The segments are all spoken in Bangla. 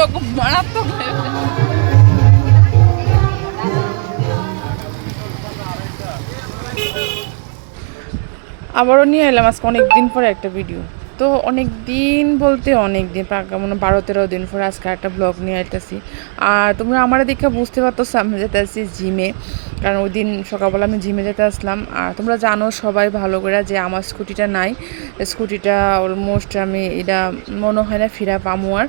রকম মারাত্মক আবারও নিয়ে এলাম আজকে অনেক দিন পরে একটা ভিডিও। তো অনেক দিন বলতে অনেক দিন, মানে 12-13 দিন পরে আজকে একটা ব্লগ নিয়ে আসতেছি। আর তোমরা আমার দেখে বুঝতে পারতো আমি যেতে আসছি জিমে, কারণ ওই দিন সকালবেলা আমি জিমে যেতে আসলাম। আর তোমরা জানো সবাই ভালো করে যে আমার স্কুটিটা নাই। স্কুটিটা অলমোস্ট আমি এটা মনে হয় না ফিরা পামু, আর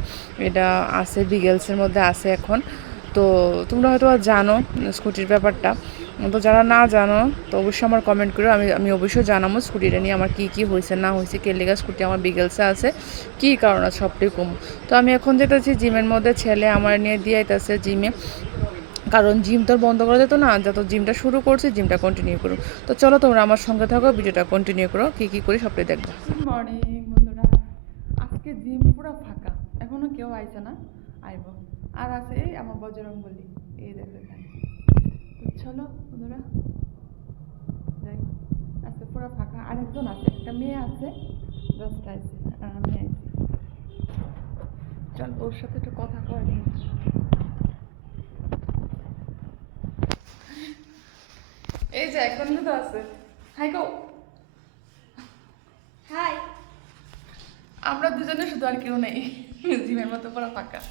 এটা আছে বিগেলসের মধ্যে আছে এখন। তো তোমরা হয়তো জানো স্কুটির ব্যাপারটা, তো যারা না জানো তো অবশ্যই আমার কমেন্ট করো, আমি অবশ্যই জানাবো স্কুটিটা নিয়ে আমার কী হয়েছে না হয়েছে, কে লেগে স্কুটি আমার বিগেলসে আছে, কী কারণ আছে সবটাই কম। তো আমি এখন যেতেছি জিমের মধ্যে, ছেলে আমার নিয়ে দিয়ে আইতেছে জিমে, কারণ জিম তো বন্ধ করা যেত না, যত জিমটা শুরু করছি জিমটা কন্টিনিউ করো। তো চলো তোমরা আমার সঙ্গে থাকো, ভিডিওটা কন্টিনিউ করো, কী করি সবটাই দেখবো। গুড মর্নিং বন্ধুরা, আজকে জিম পুরো ফাঁকা, এখনো কেউ আইছে না, আইব। আর আছে এই আমার বজরংবলী, এই দেখো এখানে। তো চলো বন্ধুরা যাই, আজকে পুরো ফাঁকা। আরেকজন আছে, একটা মেয়ে আছে, জাস্ট আইছে আর আমি আইছি। চল ওর সাথে একটু কথা কয়। এই যে এখন তো আছে, হাই গো হাই। আমরা দুজনে শুধু, আর কেউ নেই, জিমের মতো পুরো ফাঁকা।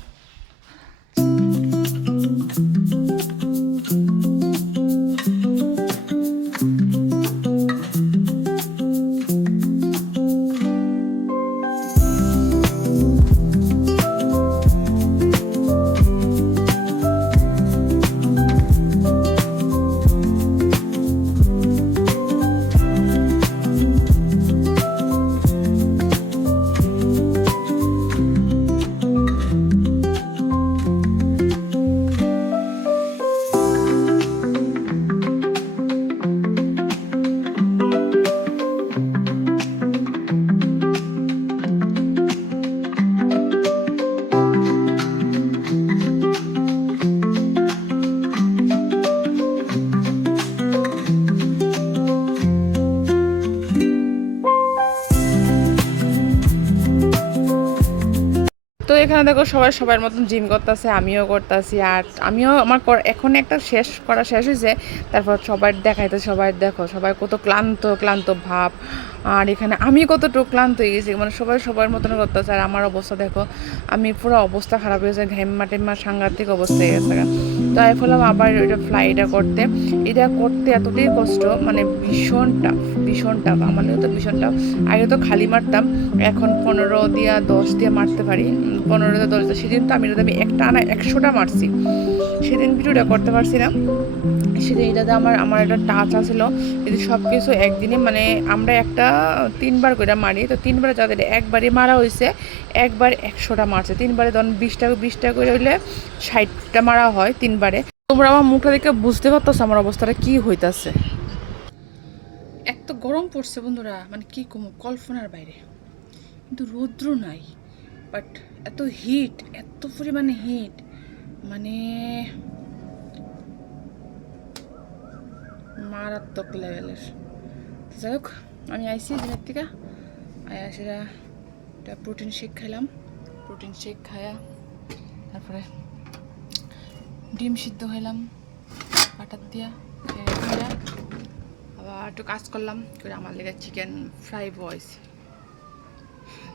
তো এখানে দেখো সবাই সবার মতন জিম করতেছে, আমিও করতেছি। আর আমিও আমার এখন একটা শেষ হয়েছে, তারপর সবাই দেখাইতে, সবাই দেখো সবাই কত ক্লান্ত ক্লান্ত ভাব। আর এখানে আমি কতটুকু ক্লান্ত হয়ে গেছি, মানে সবাই সবার মতন করতেছে। আর আমার অবস্থা দেখো, আমি পুরো অবস্থা খারাপ হয়েছে, ঘেম্মা টেম্মা সাংঘাতিক অবস্থা হয়ে গেছে। তো আমি বললাম আবার ওইটা এটা করতে এতটাই কষ্ট, মানে ভীষণ টাফ আমার তো ভীষণ টাফ। আগে তো খালি মারতাম, এখন 15 দিয়ে 10 দিয়ে মারতে পারি, 15 দিয়ে 10 দিয়ে। সেদিন তো আমি একটা আনা 100টা মারছি, সেদিন ভিডিওটা করতে পারছি না। সেদিন এটাতে আমার একটা টাচ আসলো, কিন্তু সব কিছু একদিনে, মানে আমরা একটা 3বার করে মারি, তো 3বারে যাদের একবারই মারা হয়েছে, একবার 100টা মারছে, 3বারে ধরুন 20টা করে হইলে 60টা মারা হয় 3বারে। তোমরা আমার মুখটা দেখে বুঝতে পারতেছো আমার অবস্থাটা কি হইতাছে। এত গরম পড়ছে বন্ধুরা, মানে কি কম কল্পনার বাইরে, কিন্তু রৌদ্র নাই, বাট এত হিট, এত পরিমাণে হিট, মানে মারাত্মক লেভেলের। যাই হোক, আমি আইসি দিনের থেকে সেটা একটা প্রোটিন শেক খাইলাম, প্রোটিন শেক খায়া তারপরে ডিম সিদ্ধ খাইলাম বাটার দিয়া, খাইয়া আবার একটু কাজ করলাম করে আমার লেগে চিকেন ফ্রাই বয়েস।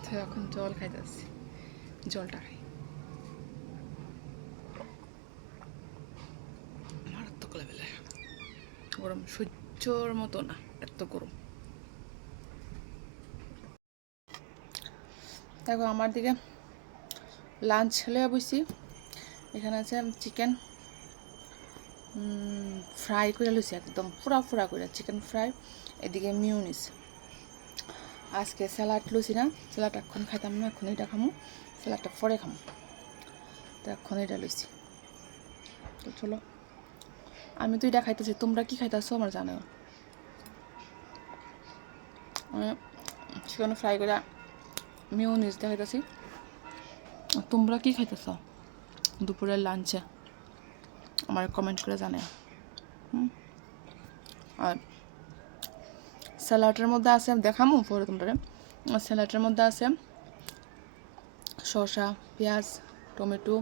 তো এখন জল খাইতে আসছি, জলটা খাই। মারাত্মক লেভেলের গরম, সহ্যর মতো না, এত গরম। দেখো আমার দিকে লাঞ্চ খেলে বসছি, এখানে আছে চিকেন ফ্রাই করে লইছি, একদম পুরা করে চিকেন ফ্রাই। এদিকে মিউনিস, আজকে স্যালাড লইছি না, স্যালাড এখন খাইতাম না, এখন এটা খামো, স্যালাডটা পরে খামো, তো এখন এটা লইছি। তো চলো, আমি তো এটা খাইতেছি, তোমরা কি খাইতেছো আমার জানো। আমি চিকেন ফ্রাই করে মিউনিস দিয়ে খাইতেছি, তোমরা কি খাইতেছ দুপুরের লাঞ্চে আমার কমেন্ট করে জানে। আর স্যালাডের মধ্যে আছে, দেখামো পরে তোমরা, স্যালাডের মধ্যে আছে শসা, পেঁয়াজ, টমেটো,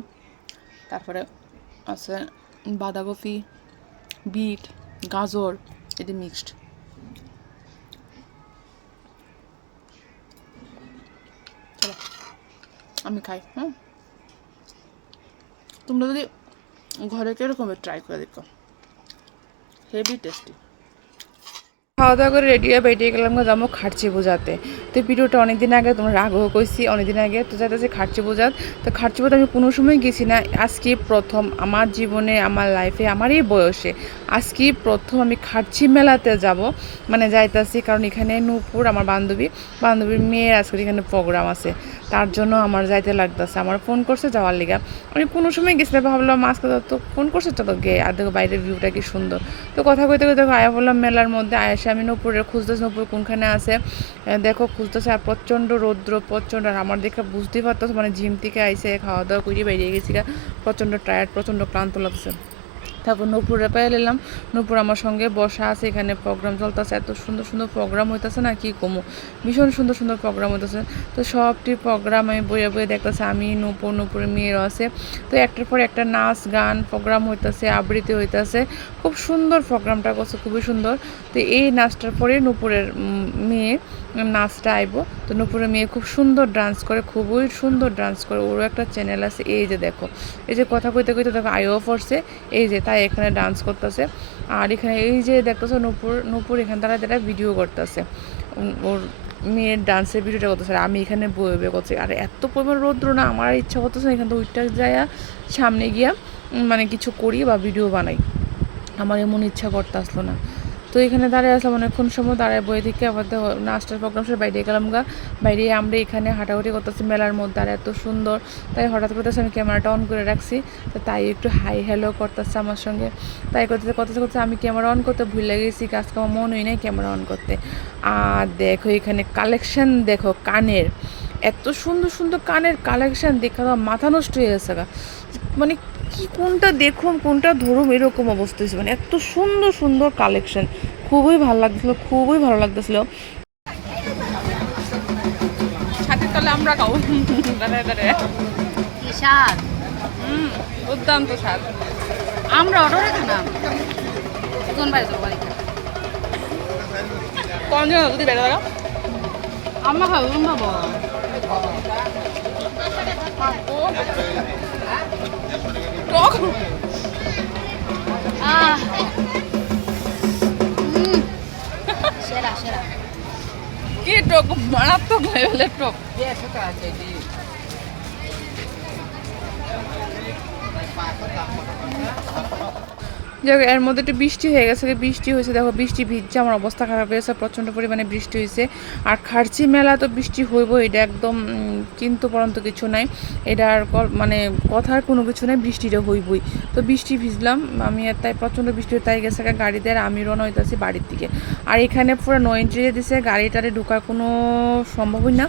তারপরে আছে বাঁধাকপি, বিট, গাজর, এটি মিক্সড। চলো আমি খাই। তোমরা যদি ঘরে কীরকম ট্রাই করে দেখো, হেভি টেস্টি। খাওয়া দাওয়া করে রেডি হয়ে বেরিয়ে গেলাম যাবো খার্চি বোঝাতে। তো ভিডিওটা অনেকদিন আগে তোমরা রাগও কইছি অনেকদিন আগে, তো যাইতেছে খার্চি বোঝাত। তো খার্চি বোঝাতে আমি কোনো সময় গেছি না, আজকে প্রথম আমার জীবনে, আমার লাইফে, আমার এই বয়সে আজকে প্রথম আমি খার্চি মেলাতে যাব, মানে যাইতেছি। কারণ এখানে নূপুর আমার বান্ধবীর মেয়ের আজকে এখানে প্রোগ্রাম আছে, তার জন্য আমার যাইতে লাগতেছে। আমার ফোন করছে যাওয়ার লিগা, আমি কোনো সময় গেছি না, ভাবলাম আজকে তো ফোন করছে চলো গে, আর দেখো বাইরের ভিউটা কি সুন্দর। তো কথা কইতে কইতে আয়া বললাম মেলার মধ্যে, আয়াসে আমি নূপুরে খুঁজতেছি, নূপুর কোনখানে আছে দেখো খুঁজতেছে। আর প্রচণ্ড রৌদ্র, প্রচণ্ড, আর আমার দেখে বুঝতেই পারতেছে মানে জিম থেকে আইসে খাওয়া দাওয়া করে বেরিয়ে গেছি, প্রচণ্ড টায়ার্ড, প্রচণ্ড ক্লান্ত লাগছে। তারপর নূপুরে পেয়ে এলাম, নূপুর আমার সঙ্গে বসা আছে, এখানে প্রোগ্রাম চলতেছে, এত সুন্দর সুন্দর প্রোগ্রাম হইতেছে না কি কমু, ভীষণ সুন্দর সুন্দর প্রোগ্রাম হইতেছে। তো সবটি প্রোগ্রাম আমি বইয়ে বইয়ে দেখতেছি, আমি নূপুরের মেয়েরও আছে। তো একটার পর একটা নাচ গান প্রোগ্রাম হইতেছে, আবৃত্তি হইতেছে, খুব সুন্দর প্রোগ্রামটা করছে, খুবই সুন্দর। তো এই নাচটার পরে নূপুরের মেয়ে নাচটা আইব। তো নূপুরের মেয়ে খুব সুন্দর ডান্স করে, খুবই সুন্দর ডান্স করে, ওরও একটা চ্যানেল আছে। এই যে দেখো, এই যে কথা কইতে কইতে দেখো আইও পড়ছে, এই যে তাই এখানে ডান্স করতেছে। আর এখানে এই যে দেখতেছো নূপুর এখানে তারা ভিডিও করতেছে, ওর মেয়ের ডান্সের ভিডিওটা করতেছে, আর আমি এখানে বয়ে করছি। আর এত পরিমাণ রৌদ্র না, আমার ইচ্ছা করতেছে এখান থেকে ওইটা যায় সামনে গিয়া মানে কিছু করি বা ভিডিও বানাই, আমার এমন ইচ্ছা করতে আসলো না। তো এখানে দাঁড়িয়ে আসলাম অনেকক্ষণ সময়, দাঁড়ায় বই থেকে আবার নাস্তার প্রোগ্রাম সে বাইরে গেলাম বাইরে আমরা এখানে হাঁটাহুটি করতেছি মেলার মধ্যে, আর এত সুন্দর। তাই হঠাৎ করতেছে আমি ক্যামেরাটা অন করে রাখছি, তো তাই একটু হাই হ্যালো করতেছে আমার সঙ্গে। তাই করতে আমি ক্যামেরা অন করতে ভুলে গেছি, কাজকে আমার মন হয় নাই ক্যামেরা অন করতে। আর দেখো এখানে কালেকশন দেখো কানের, এত সুন্দর সুন্দর কানের কালেকশন দেখা মাথা নষ্ট হয়ে গেছে মানে কি কোনটা দেখুন কোনটা ধরুম এরকম অবস্থা হয়েছে, মানে এত সুন্দর সুন্দর কালেকশন, খুবই ভালো লাগতেছিল। ছাতির তলে আমরা খাও স্বাদ, দুর্দান্ত স্বাদ। আমরা অর্ডার না কোন বাড়ি তো বাড়ি কোন জন যদি বেড়ে দাঁড়া আমরা খাবো বাবা টক সেরা সেরা কি টক, মারাত্মক লেভেলের টক। যাই হোক, এর মধ্যে একটু বৃষ্টি হয়ে গেছে, বৃষ্টি হয়েছে দেখো, বৃষ্টি ভিজছে, আমার অবস্থা খারাপ হয়েছে, প্রচণ্ড পরিমাণে বৃষ্টি হয়েছে। আর খার্চি মেলা তো বৃষ্টি হইব, এটা একদম কিন্তু পরন্ত কিছু নাই, এটার মানে কথার কোনো কিছু নাই, বৃষ্টিটা হইবই। তো বৃষ্টি ভিজলাম আমি, আর তাই প্রচণ্ড বৃষ্টি তাই গেছে গাড়িতে, আর আমি রওনা হইতেছি বাড়ির দিকে। আর এখানে পুরো নো এন্ট্রি দিছে, গাড়িটারে ঢোকার কোনো সম্ভবই না।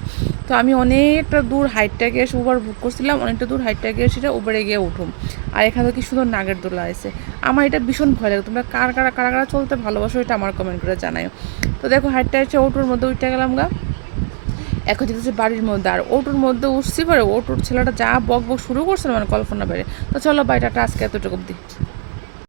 তো আমি অনেকটা দূর হাইটটা গিয়ে এসে উবার বুক করছিলাম, অনেকটা দূর হাইটটা গিয়ে সেটা উবারে গিয়ে উঠুম। আর এখানে কি সুন্দর নাগের দোলা আছে, আমার এটা ভীষণ ভয় লাগে। তোমরা কারা কারা চলতে ভালোবাসো এটা আমার কমেন্ট করে জানাই। তো দেখো হাইটটা এসে অটোর মধ্যে উঠতে গেলাম এখন যেতেছি বাড়ির মধ্যে। আর অটোর মধ্যে উঠছি পরে অটোর ছেলেটা যা বক শুরু করছে মানে কল্পনা বেড়ে। তো চলো বাইটাটা আজকে এতটুকু দিই।